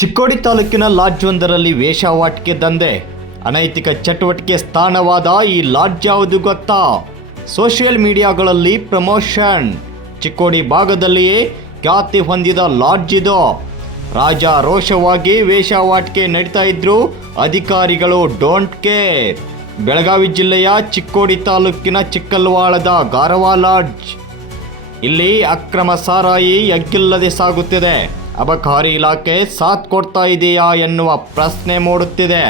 ಚಿಕ್ಕೋಡಿ ತಾಲೂಕಿನ ಲಾಡ್ಜ್ ವೇಷವಾಟಿಕೆ ದಂಧೆ. ಅನೈತಿಕ ಚಟುವಟಿಕೆ ಸ್ಥಾನವಾದ ಈ ಲಾಡ್ಜ್ ಯಾವುದು ಗೊತ್ತಾ? ಸೋಷಿಯಲ್ ಮೀಡಿಯಾಗಳಲ್ಲಿ ಪ್ರಮೋಷನ್. ಚಿಕ್ಕೋಡಿ ಭಾಗದಲ್ಲಿಯೇ ಖ್ಯಾತಿ ಹೊಂದಿದ ಲಾಡ್ಜ್ ಇದು. ರಾಜ ರೋಷವಾಗಿ ವೇಷವಾಟಿಕೆ ನಡೀತಾ ಇದ್ರು ಅಧಿಕಾರಿಗಳು ಡೋಂಟ್ ಕೇರ್. ಬೆಳಗಾವಿ ಜಿಲ್ಲೆಯ ಚಿಕ್ಕೋಡಿ ತಾಲೂಕಿನ ಚಿಕ್ಕಲ್ವಾಳದ ಗಾರವಾ ಲಾಡ್ಜ್. ಇಲ್ಲಿ ಅಕ್ರಮ ಸಾರಾಯಿ ಎಗ್ಗಿಲ್ಲದೆ ಸಾಗುತ್ತಿದೆ. ಅಬಕಾರಿ ಇಲಾಖೆ ಸಾಥ್ ಕೊಡ್ತಾ ಇದೆಯಾ ಎನ್ನುವ ಪ್ರಶ್ನೆ ಮೂಡುತ್ತಿದೆ.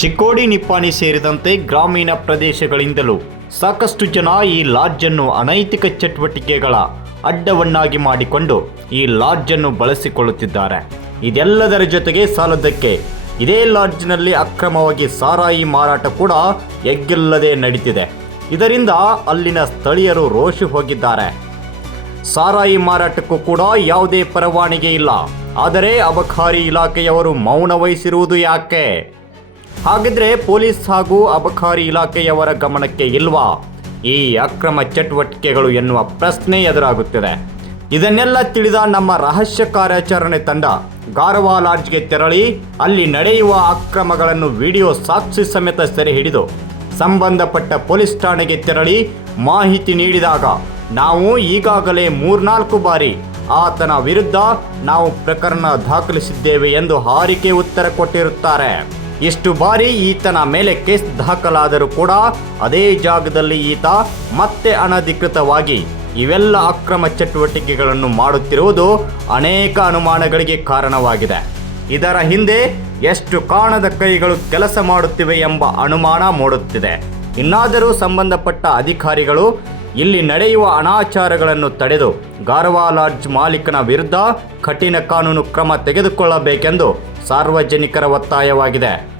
ಚಿಕ್ಕೋಡಿ ನಿಪ್ಪಾಣಿ ಸೇರಿದಂತೆ ಗ್ರಾಮೀಣ ಪ್ರದೇಶಗಳಿಂದಲೂ ಸಾಕಷ್ಟು ಜನ ಈ ಲಾಡ್ಜನ್ನು ಅನೈತಿಕ ಚಟುವಟಿಕೆಗಳ ಅಡ್ಡವನ್ನಾಗಿ ಮಾಡಿಕೊಂಡು ಈ ಲಾಡ್ಜನ್ನು ಬಳಸಿಕೊಳ್ಳುತ್ತಿದ್ದಾರೆ. ಇದೆಲ್ಲದರ ಜೊತೆಗೆ ಸಾಲದಕ್ಕೆ ಇದೇ ಲಾಡ್ಜ್ನಲ್ಲಿ ಅಕ್ರಮವಾಗಿ ಸಾರಾಯಿ ಮಾರಾಟ ಕೂಡ ಎಗ್ಗಿಲ್ಲದೆ ನಡೀತಿದೆ. ಇದರಿಂದ ಅಲ್ಲಿನ ಸ್ಥಳೀಯರು ರೋಷಿ ಹೋಗಿದ್ದಾರೆ. ಸಾರಾಯಿ ಮಾರಾಟಕ್ಕೂ ಕೂಡ ಯಾವುದೇ ಪರವಾನಗಿ ಇಲ್ಲ. ಆದರೆ ಅಬಕಾರಿ ಇಲಾಖೆಯವರು ಮೌನ ವಹಿಸಿರುವುದು ಯಾಕೆ? ಹಾಗಿದ್ರೆ ಪೊಲೀಸ್ ಹಾಗೂ ಅಬಕಾರಿ ಇಲಾಖೆಯವರ ಗಮನಕ್ಕೆ ಇಲ್ವಾ? ಈ ಅಕ್ರಮ ಚಟುವಟಿಕೆಗಳು ಎನ್ನುವ ಪ್ರಶ್ನೆ ಎದುರಾಗುತ್ತಿದೆ. ಇದನ್ನೆಲ್ಲ ತಿಳಿದ ನಮ್ಮ ರಹಸ್ಯ ಕಾರ್ಯಾಚರಣೆ ತಂಡ ಗಾರವಾ ಲಾಡ್ಜ್ಗೆ ತೆರಳಿ ಅಲ್ಲಿ ನಡೆಯುವ ಅಕ್ರಮಗಳನ್ನು ವಿಡಿಯೋ ಸಾಕ್ಷಿ ಸಮೇತ ಸೆರೆ ಹಿಡಿದು ಸಂಬಂಧಪಟ್ಟ ಪೊಲೀಸ್ ಠಾಣೆಗೆ ತೆರಳಿ ಮಾಹಿತಿ ನೀಡಿದಾಗ ನಾವು ಈಗಾಗಲೇ ಮೂರ್ನಾಲ್ಕು ಬಾರಿ ಆತನ ವಿರುದ್ಧ ನಾವು ಪ್ರಕರಣ ದಾಖಲಿಸಿದ್ದೇವೆ ಎಂದು ಹಾರಿಕೆ ಉತ್ತರ ಕೊಟ್ಟಿರುತ್ತಾರೆ. ಇಷ್ಟು ಬಾರಿ ಈತನ ಮೇಲೆ ಕೇಸ್ ದಾಖಲಾದರೂ ಕೂಡ ಅದೇ ಜಾಗದಲ್ಲಿ ಈತ ಮತ್ತೆ ಅನಧಿಕೃತವಾಗಿ ಇವೆಲ್ಲ ಅಕ್ರಮ ಚಟುವಟಿಕೆಗಳನ್ನು ಮಾಡುತ್ತಿರುವುದು ಅನೇಕ ಅನುಮಾನಗಳಿಗೆ ಕಾರಣವಾಗಿದೆ. ಇದರ ಹಿಂದೆ ಎಷ್ಟು ಕಾಣದ ಕೈಗಳು ಕೆಲಸ ಮಾಡುತ್ತಿವೆ ಎಂಬ ಅನುಮಾನ ಮೂಡುತ್ತಿದೆ. ಇನ್ನಾದರೂ ಸಂಬಂಧಪಟ್ಟ ಅಧಿಕಾರಿಗಳು ಇಲ್ಲಿ ನಡೆಯುವ ಅನಾಚಾರಗಳನ್ನು ತಡೆದು ಗಾರ್ವಾ ಲಾಡ್ಜ್ ಮಾಲೀಕನ ವಿರುದ್ಧ ಕಠಿಣ ಕಾನೂನು ಕ್ರಮ ತೆಗೆದುಕೊಳ್ಳಬೇಕೆಂದು ಸಾರ್ವಜನಿಕರ ಒತ್ತಾಯವಾಗಿದೆ.